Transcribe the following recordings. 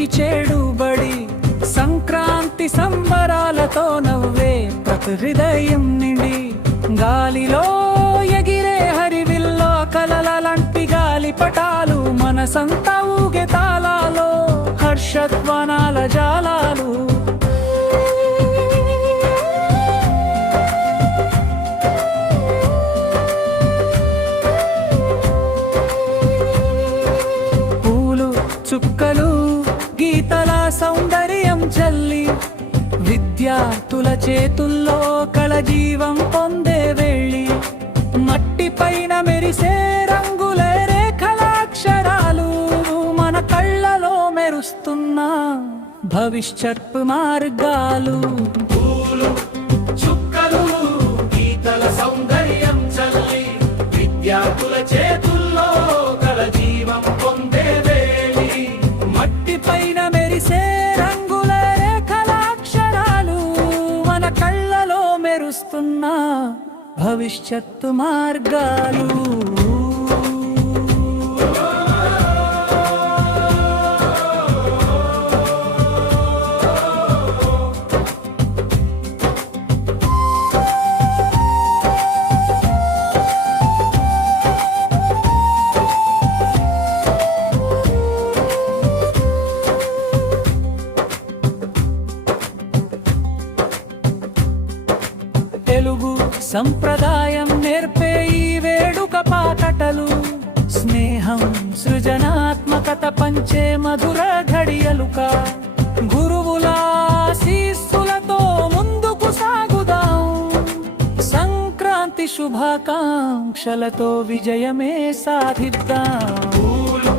మైక్కి చేడుబడి సంక్రాంతి సంబరాలతో నవ్వే ప్రతి హృదయం నిండి గాలిలో ఎగిరే హరివిల్లో కలలలాంటి గాలిపటాలు మనసంతా ఊగే తాళాలో హర్షధ్వానాల జాలాలు పూలు చుక్కలు గీతల సౌందర్యం చల్లి విద్యార్థుల చేతుల్లో కళజీవం పొందే వెళ్ళి మట్టి పైన మెరిసే రంగుల రేఖల అక్షరాలు మన కళ్ళలో మెరుస్తున్న భవిష్యత్ మార్గాలు పూలు చుక్కలు గీతల సౌందర్యం చల్లి విద్యార్థుల చేతుల్లో కళజీవం పొందే వేళి మట్టి పైన మెరిసే రంగుల రేఖల అక్షరాలు మన కళ్ళలో మెరుస్తున్న భవిష్యత్తు మార్గాలు తెలుగు సంప్రదాయం నేర్పే ఈ వేడుక పాటలు స్నేహం సృజనాత్మకత పంచే మధుర ఘడియలుక గురువుల ఆశీస్సులతో ముందుకు సాగుదాం సంక్రాంతి శుభాకాంక్షలతో విజయమే సాధిద్దాం పూలు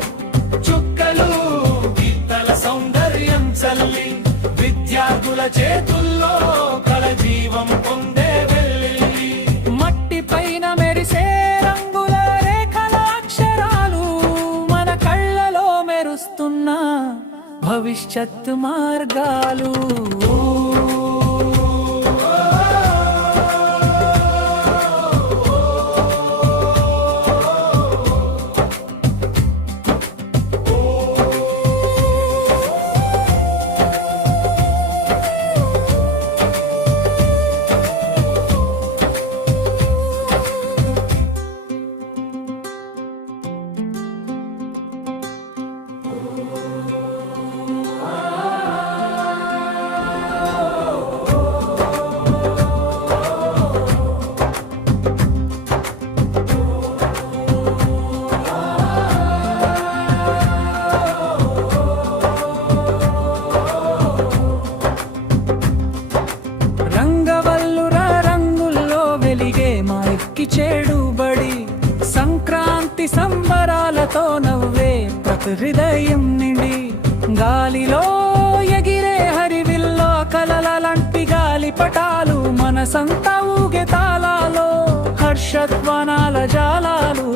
చుక్కలు గీతల సౌందర్యం చల్లి విద్యార్థుల చేతుల్లో కళజీవం పొందే వెళ్ళి మట్టి పైన మెరిసే రంగుల రేఖల అక్షరాలు మన కళ్ళలో మెరుస్తున్న భవిష్యత్తు మార్గాలు మైక్కి చేడుబడి సంక్రాంతి సంబరాలతో నవ్వే ప్రతి హృదయం నిండి గాలిలో ఎగిరే హరివిల్లో కలలలాంటి గాలిపటాలు మనసంతా ఊగే తాళాలో హర్షధ్వానాల జాలాలు